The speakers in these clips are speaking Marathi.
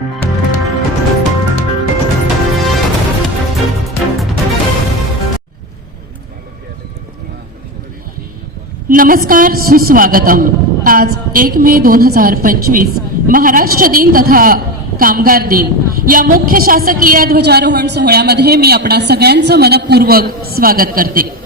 नमस्कार सुस्वागतम. आज एक मे दोन हजार पंचवीस महाराष्ट्र दिन तथा कामगार दिन. या मुख्य शासकीय ध्वजारोहण सोहळ्यामध्ये मी आपणा सगळ्यांचं मनपूर्वक स्वागत करते.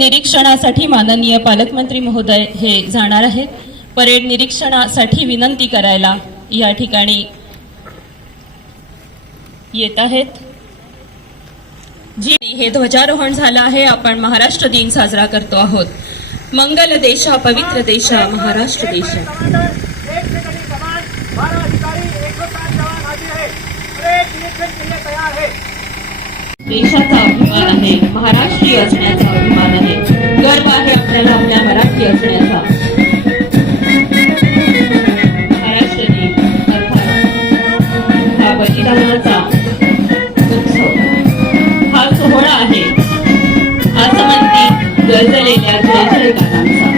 निरीक्षणासाठी माननीय पालकमंत्री महोदय हे जाणार आहेत. परेड निरीक्षणासाठी विनंती करायला या ठिकाणी येत आहेत. जी हे ध्वजारोहण झालं आहे आपण महाराष्ट्र दिन साजरा करतो आहोत. मंगल देशा पवित्र देशा महाराष्ट्र देशा कमांडर एक से कड़ी कमान बारह अधिकारी एक सौ सात जवान हाजिर है परेड निरीक्षण के लिए तैयार है देशाचा अभिमान आहे महाराष्ट्रीय असण्याचा अभिमान आहे. गर्व आहे आपल्याला आपल्या मराठी असण्याचा. महाराष्ट्र अर्थात हा बलिदानाचा उत्सव हा सोहळा आहे. आसमंती गरजलेल्या जय जयकारांचा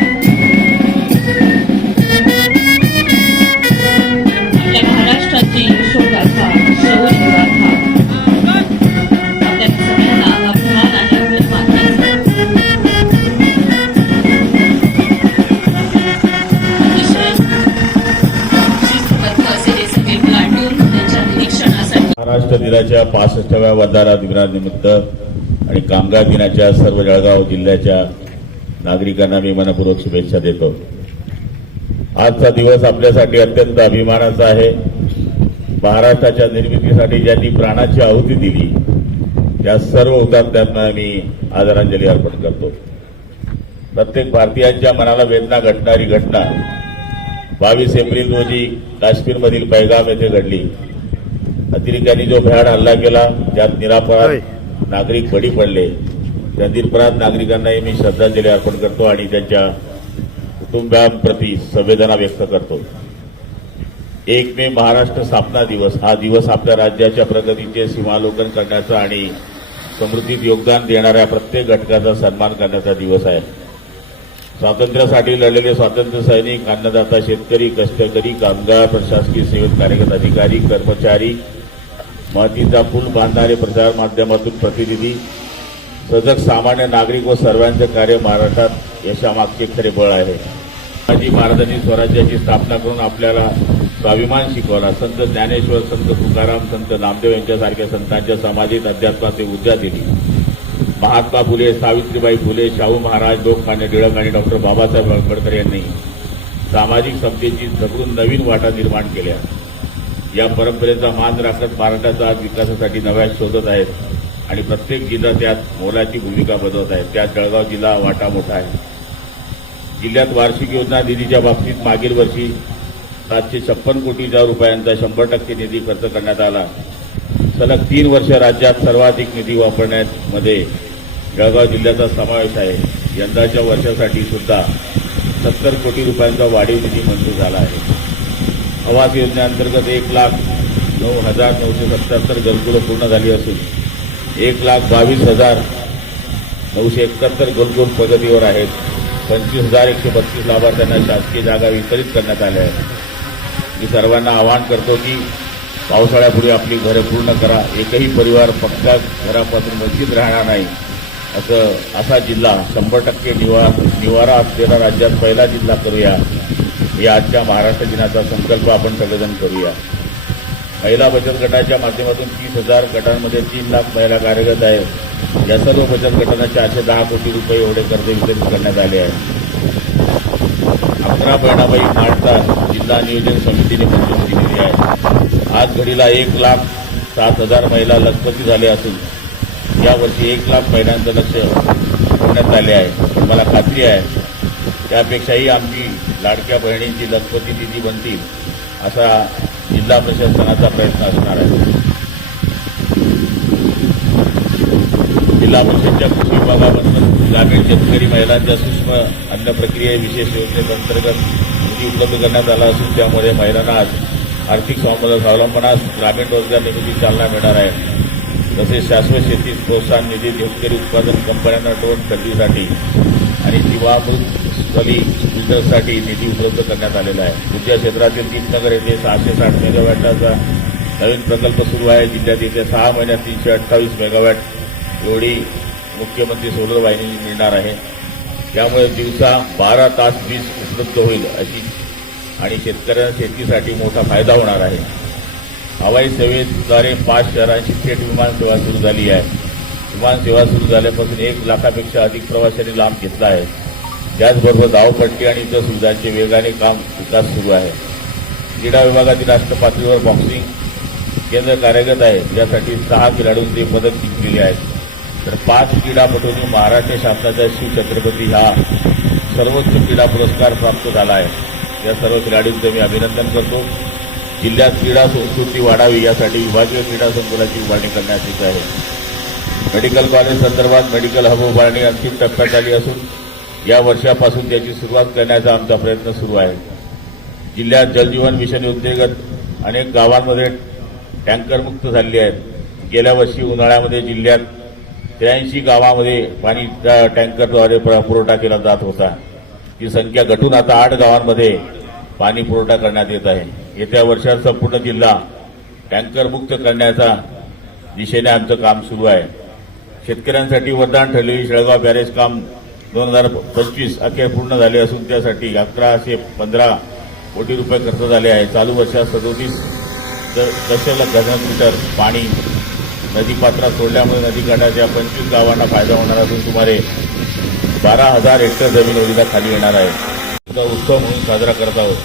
दिनाच्या पासष्टाव्या वर्धारा दिनानिमित्त आणि कामगार दिनाच्या सर्व जळगाव जिल्ह्याच्या नागरिकांना मी मनपूर्वक शुभेच्छा देतो. आजचा दिवस आपल्यासाठी अत्यंत अभिमानाचा आहे. महाराष्ट्राच्या निर्मितीसाठी ज्यांनी प्राणाची आहुती दिली त्या सर्व हुतात्म्यांना मी आदरांजली अर्पण करतो. प्रत्येक भारतीयांच्या मनाला वेदना घटणारी घटना. बावीस एप्रिल रोजी काश्मीरमधील पैगाम येथे घडली. अतिरेक्यांनी जो भ्याड हल्ला केला त्यात निरापराध नागरिक बळी पडले. त्या निरपराध नागरिकांनाही मी श्रद्धांजली अर्पण करतो आणि त्यांच्या कुटुंबियांप्रती संवेदना व्यक्त करतो. एक मे महाराष्ट्र स्थापना दिवस. हा दिवस आपल्या राज्याच्या प्रगतीचे सीमालोकन करण्याचा आणि समृद्धीत योगदान देणाऱ्या प्रत्येक घटकाचा सन्मान करण्याचा दिवस आहे. स्वातंत्र्यासाठी लढलेले स्वातंत्र्य सैनिक अन्नदाता शेतकरी कष्टकरी कामगार प्रशासकीय सेवेत कार्यरत अधिकारी कर्मचारी मातीचा पूल बांधणारे प्रचार माध्यमातून प्रतिनिधी सजग सामान्य नागरिक व सर्वांचं कार्य महाराष्ट्रात यशामागचे खरे बळ आहे. शिवाजी महाराजांनी स्वराज्याची स्थापना करून आपल्याला स्वाभिमान शिकवला. संत ज्ञानेश्वर संत तुकाराम संत नामदेव यांच्यासारख्या संतांच्या सामाजिक अध्यात्माचे ऊर्जा दिली. महात्मा फुले सावित्रीबाई फुले शाहू महाराज लोकमान्य टिळक आणि डॉक्टर बाबासाहेब आंबेडकर यांनी सामाजिक समतेची झगडून नवीन वाटा निर्माण केल्या. या परंपरेचा मान राखत महाराष्ट्राचा आज विकासासाठी नव्या शोधत आहेत आणि प्रत्येक जिल्हा त्यात मोलाची भूमिका बजावत आहे त्यात जळगाव जिल्हा वाटा मोठा आहे. जिल्ह्यात वार्षिक योजना निधीच्या बाबतीत मागील वर्षी सातशे छप्पन कोटीच्या रुपयांचा शंभर टक्के निधी खर्च करण्यात आला. सलग तीन वर्ष राज्यात सर्वाधिक निधी वापरण्यामध्ये जळगाव जिल्ह्याचा समावेश आहे. यंदाच्या वर्षासाठी सुद्धा सत्तर कोटी रुपयांचा वाढीव निधी मंजूर झाला आहे. आवास योजनेअंतर्गत एक लाख नऊ हजार नऊशे सत्याहत्तर घरकुलं पूर्ण झाली असून एक लाख बावीस हजार नऊशे एकाहत्तर घरकुल प्रगतीवर आहेत. पंचवीस हजार एकशे बत्तीस लाभार्थ्यांना शासकीय जागा वितरित करण्यात आल्या आहेत. मी सर्वांना आवाहन करतो की पावसाळ्यापूर्वी आपली घरं पूर्ण करा. एकही परिवार पक्का घरापासून वंचित राहणार नाही. असं असा जिल्हा शंभर टक्के निवा निवारा असलेला राज्यात पहिला जिल्हा करूया. या आजच्या महाराष्ट्र दिनाचा संकल्प आपण सगळेजण करूया. महिला बचत गटाच्या माध्यमातून तीस हजार गटांमध्ये तीन लाख महिला कार्यरत आहेत. या सर्व बचत गटांना चारशे दहा कोटी रुपये एवढे कर्ज वितरित करण्यात आले आहे अकरा बहिणाबाई माडचा जिल्हा नियोजन समितीने मंजुरी दिलेली आहे. आज घडीला एक लाख सात हजार महिला लखपती झाले असून यावर्षी एक लाख महिलांचं लक्ष ठेवण्यात आले आहे. मला खात्री आहे त्यापेक्षाही आमची लाडक्या बहिणींची लखपती निधी बनतील असा जिल्हा प्रशासनाचा प्रयत्न असणार आहे. जिल्हा परिषदच्या कृषी विभागामधून ग्रामीण शेतकरी महिलांच्या सूक्ष्म अन्न प्रक्रिया विशेष योजनेअंतर्गत निधी उपलब्ध करण्यात आला असून त्यामुळे महिलांना आज आर्थिक स्वावलंबनास ग्रामीण रोजगार निर्मिती चालना मिळणार आहे. तसेच शाश्वत शेतीस प्रोत्साहन निधी शेतकरी उत्पादन कंपन्यांना टोन खरेदीसाठी आणि जीवामृत स्थली बिल्डर्ससाठी निधी उपलब्ध करण्यात आलेला आहे. ऊर्जा क्षेत्रातील दीपनगर येथे सहाशे साठ मेगावॅटाचा नवीन प्रकल्प सुरू आहे. जिल्ह्यात येत्या सहा महिन्यात तीनशे अठ्ठावीस मेगावॅट एवढी मुख्यमंत्री सोलर वाहिनी मिळणार आहे. त्यामुळे दिवसा बारा तास वीज उपलब्ध होईल अशी आणि शेतकऱ्यांना शेतीसाठी मोठा फायदा होणार आहे. हवाई सेवेद्वारे पाच शहरांची थेट विमान सेवा सुरू झाली आहे. विमान सेवा सुरू झाल्यापासून एक लाखापेक्षा अधिक प्रवाशांनी लाभ घेतला आहे. त्याचबरोबर धावपट्टी आणि इतर सुविधांचे वेगाने काम विकास सुरू आहे. क्रीडा विभागातील राष्ट्र पातळीवर बॉक्सिंग केंद्र कार्यरत आहे. यासाठी सहा खेळाडूंचे पदक जिंकलेले आहेत. तर पाच क्रीडापटूंनी महाराष्ट्र शासनाचा शिवछत्रपती हा सर्वोच्च क्रीडा पुरस्कार प्राप्त झाला आहे. या सर्व खेळाडूंचं मी अभिनंदन करतो. जिल्ह्यात क्रीडा संस्कृती वाढावी यासाठी विभागीय क्रीडा संकुलाची उभारणी करण्यात येत आहे. मेडिकल कॉलेज संदर्भात मेडिकल हब उभारणी अंतिम टप्प्यात आली असून या वर्षापासून त्याची सुरुवात करण्याचा आमचा प्रयत्न सुरू आहे. जिल्ह्यात जलजीवन मिशन योजनेगत अनेक गावांमध्ये टँकरमुक्त झालेले आहेत. गेल्या वर्षी उन्हाळ्यामध्ये जिल्ह्यात त्र्याऐंशी गावामध्ये पाणी त्या टँकरद्वारे पुरवठा केला जात होता. ही संख्या घटून आता आठ गावांमध्ये पाणी पुरवठा करण्यात येत आहे. येत्या वर्षात संपूर्ण जिल्हा टँकरमुक्त करण्याचा दिशेने आमचं काम सुरू आहे. शेतकऱ्यांसाठी वरदान ठरलेली शेळगाव बॅरेज काम दोन हजार पंचवीस अखेर पूर्ण झाले असून त्यासाठी अकराशे पंधरा कोटी रुपये खर्च झाले आहे चालू वर्षात सदोतीस दशलक्ष घनमीटर पाणी नदीपात्रात सोडल्यामुळे नदीकाठाच्या पंचवीस गावांना फायदा होणार असून सुमारे बारा हजार हेक्टर जमीन ओलिदा खाली येणार आहे. उत्सव म्हणून साजरा करत आहोत.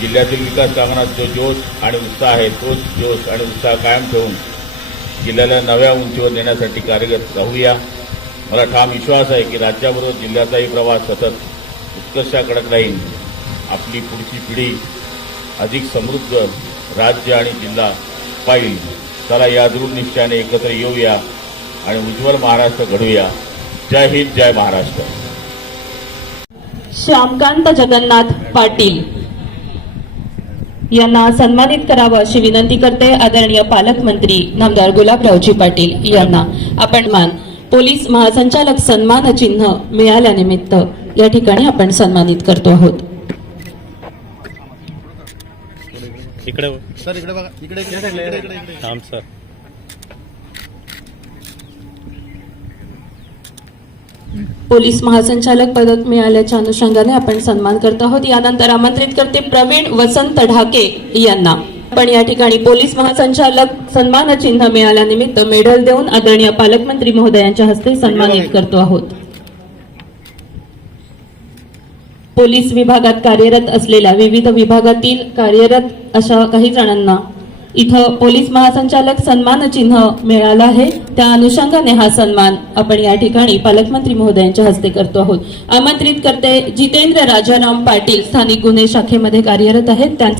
जिल्ह्यातील विकास कामांना जो जोश आणि उत्साह आहे तोच जोश आणि उत्साह कायम ठेवून जिल्ह्याला नव्या उंचीवर नेण्यासाठी कार्यरत राहूया. मला ठाम विश्वास आहे की राज्याबरोबर जिल्ह्याचाही प्रवास सतत उत्कर्षाकडे राहील. आपली पुढची पिढी अधिक समृद्ध राज्य आणि जिल्हा पाहिल चला या दृढ निश्चयाने एकत्र येऊया आणि उज्ज्वल महाराष्ट्र घडूया जय हिंद जय महाराष्ट्र. श्यामकांत जगन्नाथ पाटील. यांना सन्मानित करावं अशी विनंती करते आदरणीय पालकमंत्री नामदार गुलाबरावजी पाटील यांना. आपण मान पोलीस महासंचालक सन्मान चिन्ह मिळाल्यानिमित्त या ठिकाणी आपण सन्मानित करतो आहोत. इकडे सर इकडे बघा. इकडे इकडे इकडे इकडे इकडे. थांब सर. पोलीस महासंचालक पदक मिळाल्याच्या अनुषंगाने आपण सन्मान करत आहोत. यानंतर आमंत्रित करते प्रवीण वसंत ढाके यांना. आपण या ठिकाणी पोलीस महासंचालक सन्मान चिन्ह मिळाल्यानिमित्त मेडल देऊन आदरणीय पालकमंत्री महोदयांच्या हस्ते सन्मानित करतो आहोत. पोलीस विभागात कार्यरत असलेल्या विविध विभागातील कार्यरत अशा काही जणांना इथं पोलीस महासंचालक सन्मान चिन्ह मिळालं आहे. त्या अनुषंगाने हा सन्मान आपण या ठिकाणी पालकमंत्री महोदयांच्या हस्ते करतो आहोत. आमंत्रित करते जितेंद्र राजाराम पाटील स्थानिक गुन्हे शाखेमध्ये कार्यरत आहेत. त्यां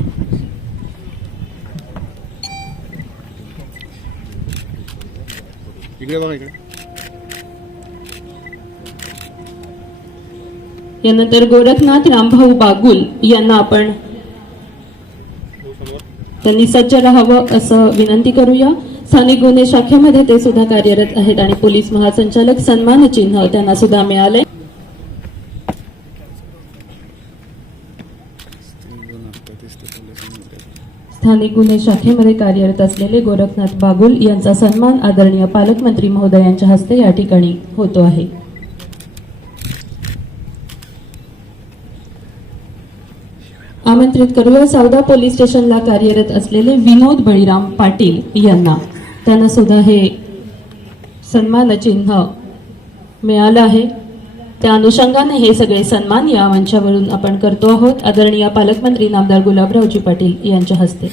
इकडे बघा इकडे. यानंतर गोरखनाथ रामभाऊ बागुल यांना आपण त्यांनी सज्ज राहावं असं विनंती करूया. स्थानिक गुन्हे शाखेमध्ये ते सुद्धा कार्यरत आहेत आणि पोलीस महासंचालक सन्मान चिन्ह त्यांना सुद्धा मिळाले स्थानिक गुन्हे शाखेमध्ये कार्यरत असलेले गोरखनाथ बागुल यांचा सन्मान आदरणीय पालकमंत्री महोदयांच्या हस्ते या ठिकाणी होतो आहे. आमंत्रित करूया सावदा पोलीस स्टेशनला कार्यरत असलेले विनोद बळीराम पाटील यांना. त्यांना सुद्धा हे सन्मान चिन्ह मिळालं आहे. त्या अनुषंगाने हे सगळे सन्मान या मंचावरून आपण करतो आहोत. आदरणीय पालकमंत्री नामदार गुलाबरावजी पाटील यांच्या हस्ते.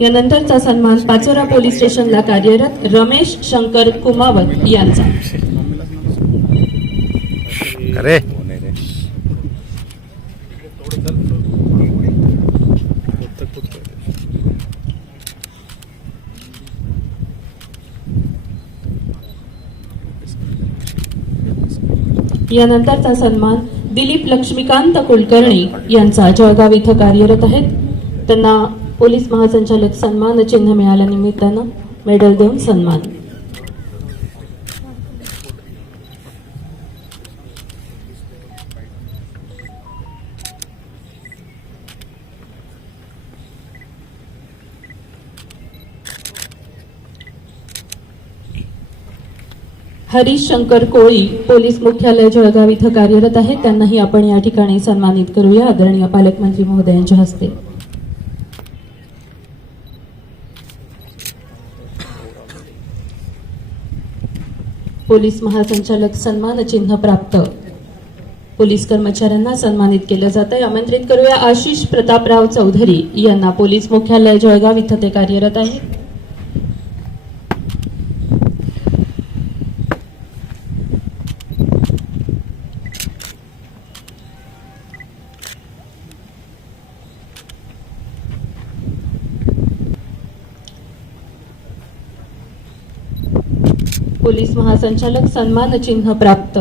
यानंतरचा सन्मान पाचोरा पोलीस स्टेशनला कार्यरत रमेश शंकर कुमावत यांचा. यानंतरचा सन्मान दिलीप लक्ष्मीकांत कुलकर्णी यांचा जळगाव इथं कार्यरत आहेत. त्यांना पोलीस महासंचालक सन्मान चिन्ह मिळाल्यानिमित्तानं मेडल देऊन सन्मान. हरीश शंकर कोळी पोलीस मुख्यालय जळगाव इथं कार्यरत आहेत. त्यांनाही आपण या ठिकाणी सन्मानित करूया. आदरणीय पालकमंत्री महोदयांच्या हस्ते. पोलीस महासंचालक सन्मान चिन्ह प्राप्त. पोलीस कर्मचाऱ्यांना सन्मानित केलं जातं आमंत्रित करूया आशिष प्रतापराव चौधरी. यांना पोलीस मुख्यालय जळगाव इथं ते कार्यरत आहेत. पोलीस महासंचालक सन्मान चिन्ह प्राप्त.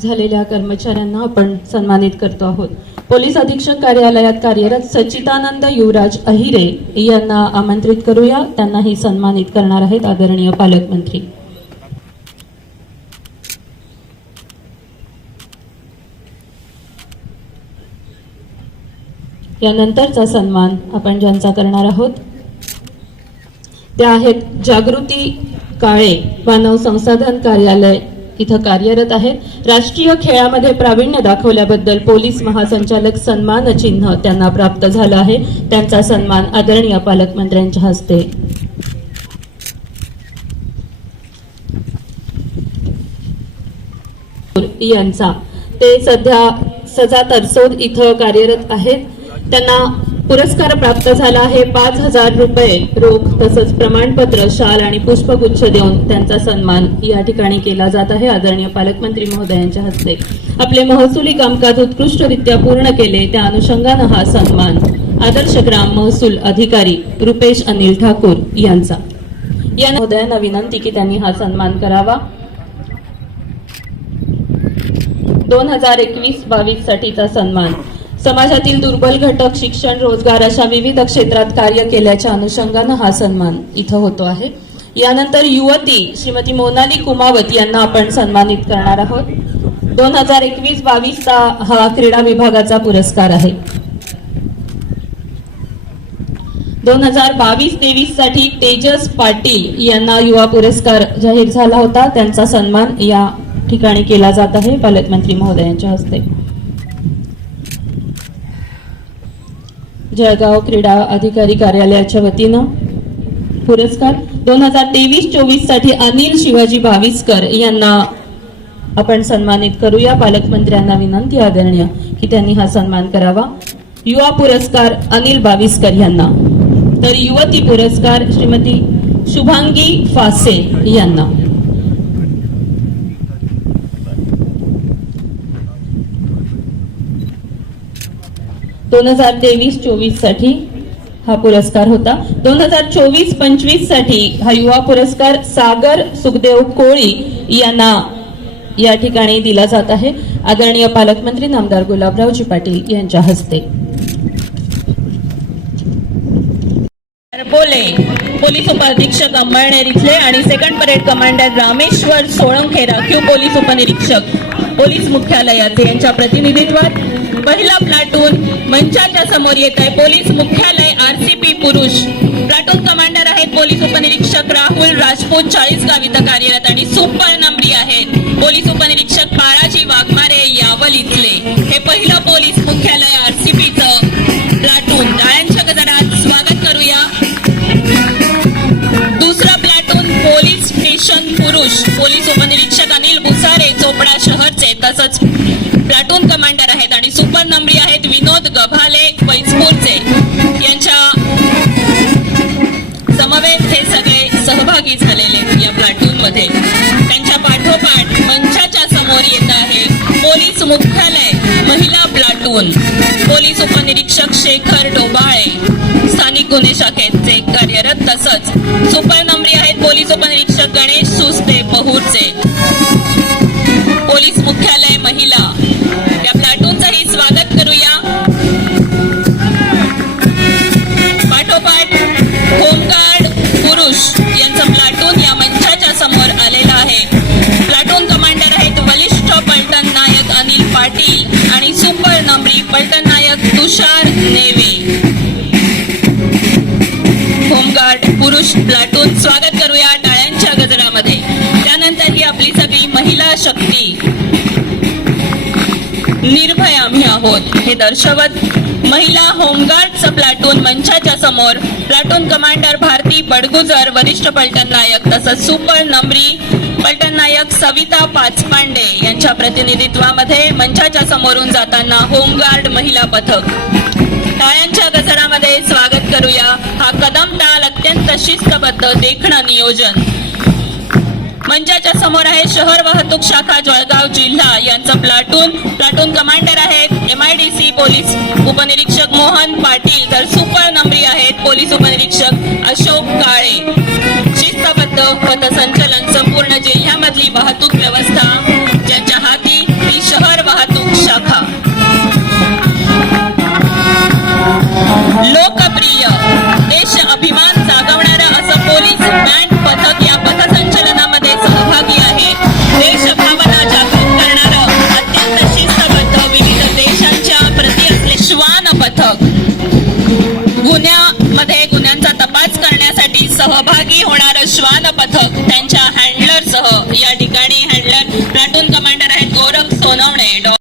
झालेल्या कर्मचाऱ्यांना आपण सन्मानित करतो आहोत. पोलीस अधीक्षक कार्यालयात कार्यरत सचितानंद युवराज अहिरे यांना आमंत्रित करूया. त्यांनाही सन्मानित करणार आहेत आदरणीय पालकमंत्री. यानंतरचा सन्मान आपण ज्यांचा करणार आहोत त्या आहेत जागृती काळे मानव संसाधन कार्यालय. इथं कार्यरत आहेत राष्ट्रीय खेळामध्ये प्रावीण्य दाखवल्याबद्दल पोलीस महासंचालक सन्मान चिन्ह त्यांना प्राप्त झालं आहे. त्यांचा सन्मान आदरणीय पालकमंत्र्यांच्या हस्ते. यांचा. ते सध्या सजा तरसोद इथं कार्यरत आहेत. त्यांना पुरस्कार प्राप्त झाला आहे. पाच हजार रुपये रोख तसंच प्रमाणपत्र शाल आणि पुष्पगुच्छ देऊन त्यांचा सन्मान या ठिकाणी केला जात आहे. आदरणीय पालकमंत्री महोदयांच्या हस्ते आपले महसुली कामकाज उत्कृष्टरित्या पूर्ण केले. त्या अनुषंगानं हा सन्मान आदर्श ग्राम महसूल अधिकारी रुपेश अनिल ठाकूर यांचा. या महोदयांना विनंती की त्यांनी हा सन्मान करावा. दोन हजार एकवीस बावीस साठीचा सन्मान. समाजातील दुर्बल घटक शिक्षण रोजगार अशा विविध क्षेत्रात कार्य केल्याच्या अनुषंगानं हा सन्मान इथं होतो आहे. यानंतर युवती श्रीमती मोनाली कुमावत यांना आपण सन्मानित करणार आहोत. दोन हजार एकवीस बावीसचा हा क्रीडा विभागाचा पुरस्कार आहे. दोन हजार बावीस तेवीससाठी तेजस पाटील यांना युवा पुरस्कार जाहीर झाला होता. त्यांचा सन्मान या ठिकाणी केला जात आहे. पालकमंत्री महोदयांच्या हस्ते. जळगाव क्रीडा अधिकारी कार्यालयाच्या वतीनं पुरस्कार. दोन हजार तेवीस चोवीससाठी अनिल शिवाजी भाविस्कर यांना आपण सन्मानित करूया. पालकमंत्र्यांना विनंती आदरणीय की त्यांनी हा सन्मान करावा. युवा पुरस्कार अनिल बाविस्कर यांना. तर युवती पुरस्कार श्रीमती शुभांगी फासे यांना. दोन हजार तेवीस चोवीससाठी हा पुरस्कार होता. दोन हजार चोवीस पंचवीससाठी हा युवा पुरस्कार सागर सुखदेव कोळी यांना या ठिकाणी दिला जात आहे. आदरणीय पालकमंत्री नामदार गुलाबरावजी पाटील यांच्या हस्ते. बोले पोलीस उपअधीक्षक अंबळनेर इथले आणि second parade commander Rameshwar Solankhe राखीव पोलीस उपनिरीक्षक. पोलीस मुख्यालयाचे यांच्या प्रतिनिधित्वात पहिला प्लाटून मंचाच्या समोर येत आहे. पोलीस मुख्यालय आरसीपी पुरुष. प्लाटून कमांडर आहेत. पोलीस उपनिरीक्षक राहुल राजपूत चाळीसगाव इथं कार्यरत आणि सुपर नंबरी आहेत. पोलीस उपनिरीक्षक बाळाजी वाघमारे यावल इथले. हे पहिलं पोलीस मुख्यालय आरसीपीचं प्लाटून डाळ्यांच्या गजरात स्वागत करूया. दुसरा प्लाटून पोलीस स्टेशन पुरुष. पोलीस उपनिरीक्षक अनिल भुसारे चोपडा शहरचे. तसंच प्लाटून कमांडर आहेत नंबरी आहेत विनोद गभाले वैजपूरचे यांच्या समवेत हे सगळे सहभागी झालेले या प्लाटून मध्ये त्यांच्या पाठोपाठ मंचाच्या समोर येत आहे पोलीस मुख्यालय महिला प्लाटून पोलीस उपनिरीक्षक शेखर डोबाळे. स्थानिक गुन्हे शाखेचे कार्यरत तसंच सुपर नंबरी आहेत पोलीस उपनिरीक्षक गणेश सुस्ते बहुरचे. पोलीस मुख्यालय महिला. या प्लाटूनचंही स्वागत करूया. पाठोपाठ होमगार्ड पुरुष यांचं प्लाटून या मंचाच्या समोर आलेलं आहे. प्लाटून कमांडर आहेत वरिष्ठ पलटण नायक अनिल पाटील आणि सुपर नंबरी पलटण नायक तुषार नेवे. होमगार्ड पुरुष प्लाटून स्वागत करूया टाळ्यांच्या गजरामध्ये. त्यानंतर ही आपली सगळी महिला शक्ती. निर्भय आम्ही आहोत. हे दर्शवत महिला होमगार्डचं प्लाटून मंचाच्या समोर. प्लाटून कमांडर भारती बडगुजर वरिष्ठ पलटण नायक तसंच सुपर नमरी पलटण नायक सविता पाचपांडे यांच्या प्रतिनिधित्वामध्ये मंचाच्या समोरून जाताना होमगार्ड महिला पथक. टाळ्यांच्या गजरामध्ये स्वागत करूया. हा कदम टाळ अत्यंत शिस्तबद्ध देखणं नियोजन. मंचाच्या समोर आहे शहर वाहतूक शाखा जळगाव जिल्हा. यांचं प्लाटून प्लाटून कमांडर आहेत M I D C police उपनिरीक्षक मोहन पाटील. तर सुपर नंबरी आहेत पोलीस उपनिरीक्षक अशोक काळे. शिस्तबद्ध पथसंचलन संपूर्ण जिल्ह्यामधली वाहतूक व्यवस्था ज्यांच्या हाती ही शहर वाहतूक शाखा. लोकप्रिय देश अभिमान सहभागी होणारं श्वान पथक त्यांच्या हँडलरसह या ठिकाणी हँडलर प्लाटून कमांडर आहेत गोरख सोनवणे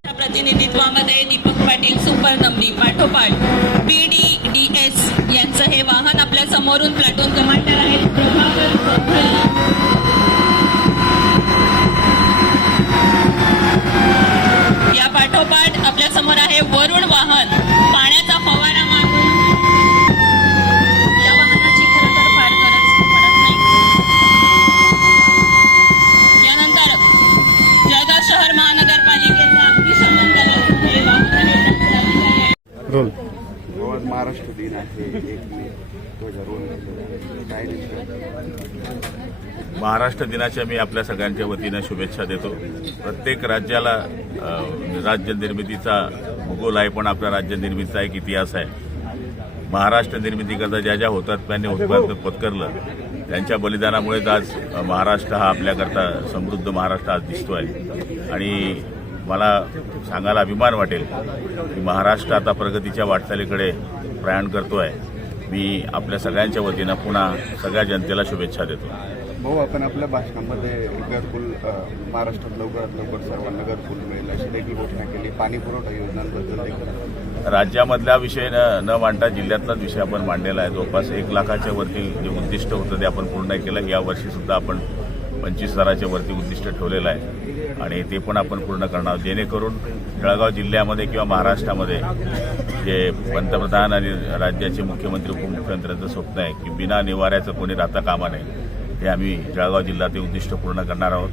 आज महाराष्ट्र दिन आहे एक मे दोन दोन महाराष्ट्र दिनाच्या मी आपल्या सगळ्यांच्या वतीनं शुभेच्छा देतो. प्रत्येक राज्याला राज्य निर्मितीचा भूगोल आहे पण आपल्या राज्य निर्मितीचा एक इतिहास आहे. महाराष्ट्र निर्मितीकरता ज्या ज्या हुतात्म्यांनी उत्पादन पत्करलं. त्यांच्या बलिदानामुळेच आज महाराष्ट्र हा आपल्याकरता समृद्ध महाराष्ट्र आज दिसतोय. आणि मला सांगायला अभिमान वाटेल की महाराष्ट्र आता प्रगतीच्या वाटचालीकडे प्रयाण करतोय. मी आपल्या सगळ्यांच्या वतीनं पुन्हा सगळ्या जनतेला शुभेच्छा देतो. भाऊ आपण आपल्या भाषणामध्ये घरकुल महाराष्ट्रात लवकरात लवकर सर्वांना घरकुल मिळेल अशी देखील घोषणा केली. पाणी पुरवठा योजनांबद्दल देखील. राज्यामधला विषय न न मांडता जिल्ह्यातलाच विषय आपण मांडलेला आहे. जवळपास एक लाखाच्या वरती जे उद्दिष्ट होतं ते आपण पूर्ण केलं. या वर्षी सुद्धा आपण पंचवीस हजाराच्या वरती उद्दिष्ट ठेवलेलं आहे. आणि ते पण आपण पूर्ण करणार. आहोत. जेणेकरून जळगाव जिल्ह्यामध्ये किंवा महाराष्ट्रामध्ये जे पंतप्रधान आणि राज्याचे मुख्यमंत्री उपमुख्यमंत्र्यांचं स्वप्न आहे की बिना निवाऱ्याचं कोणी राहता कामा नये हे आम्ही जळगाव जिल्ह्यात ते उद्दिष्ट पूर्ण करणार आहोत.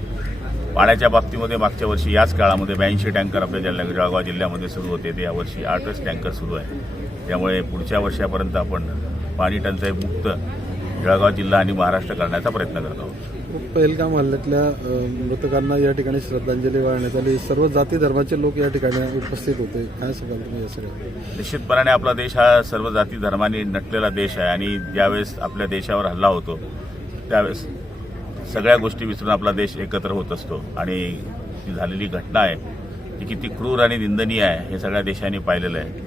पाण्याच्या बाबतीमध्ये मागच्या वर्षी याच काळामध्ये ब्याऐंशी टँकर आपल्या जिल्ह्या जळगाव जिल्ह्यामध्ये सुरू होते. ते यावर्षी आठच टँकर सुरू आहे. त्यामुळे पुढच्या वर्षापर्यंत आपण पाणी टंचाई मुक्त जळगाव जिल्हा आणि महाराष्ट्र करण्याचा प्रयत्न करत आहोत. पहिलगाम हल्ल्यातल्या मृतकांना या ठिकाणी श्रद्धांजली वाहण्यात आली. सर्व जाती धर्माचे लोक या ठिकाणी उपस्थित होते. काय सांगाल तुम्ही या सगळ्या निश्चितपणाने आपला देश हा सर्व जाती धर्मांनी नटलेला देश आहे आणि ज्यावेळेस आपल्या देशावर हल्ला होतो त्यावेळेस सगळ्या गोष्टी विसरून आपला देश एकत्र होत असतो. आणि ही झालेली घटना आहे ती किती क्रूर आणि निंदनीय आहे हे सगळ्या देशांनी पाहिलेलं आहे.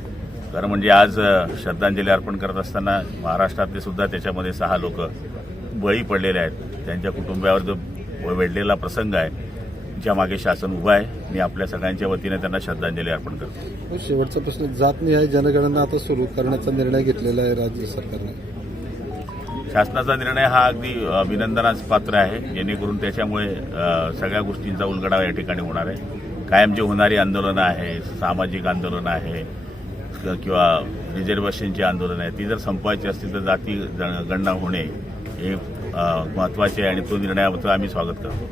खरं म्हणजे आज श्रद्धांजली अर्पण करत असताना महाराष्ट्रातले सुद्धा त्याच्यामध्ये सहा लोक बळी पडलेले आहेत. त्यांच्या कुटुंबावर जो वेढलेला प्रसंग आहे ज्या मागे शासन उभं आहे मी आपल्या सगळ्यांच्या वतीने त्यांना श्रद्धांजली अर्पण करतो. शेवटचा प्रश्न जातनिहाय जनगणना आता सुरू करण्याचा निर्णय घेतलेला आहे राज्य सरकारने. शासनाचा निर्णय हा अगदी अभिनंदनास पात्र आहे. जेणेकरून त्याच्यामुळे सगळ्या गोष्टींचा उलगडा या ठिकाणी होणार आहे. कायम जी होणारी आंदोलनं आहे सामाजिक आंदोलनं आहे किंवा रिझर्वेशनची आंदोलनं आहे ती जर संपवायची असतील तर जाती गणना होणे हे महत्त्वाचे आणि तो निर्णयाबद्दल आम्ही स्वागत करतो.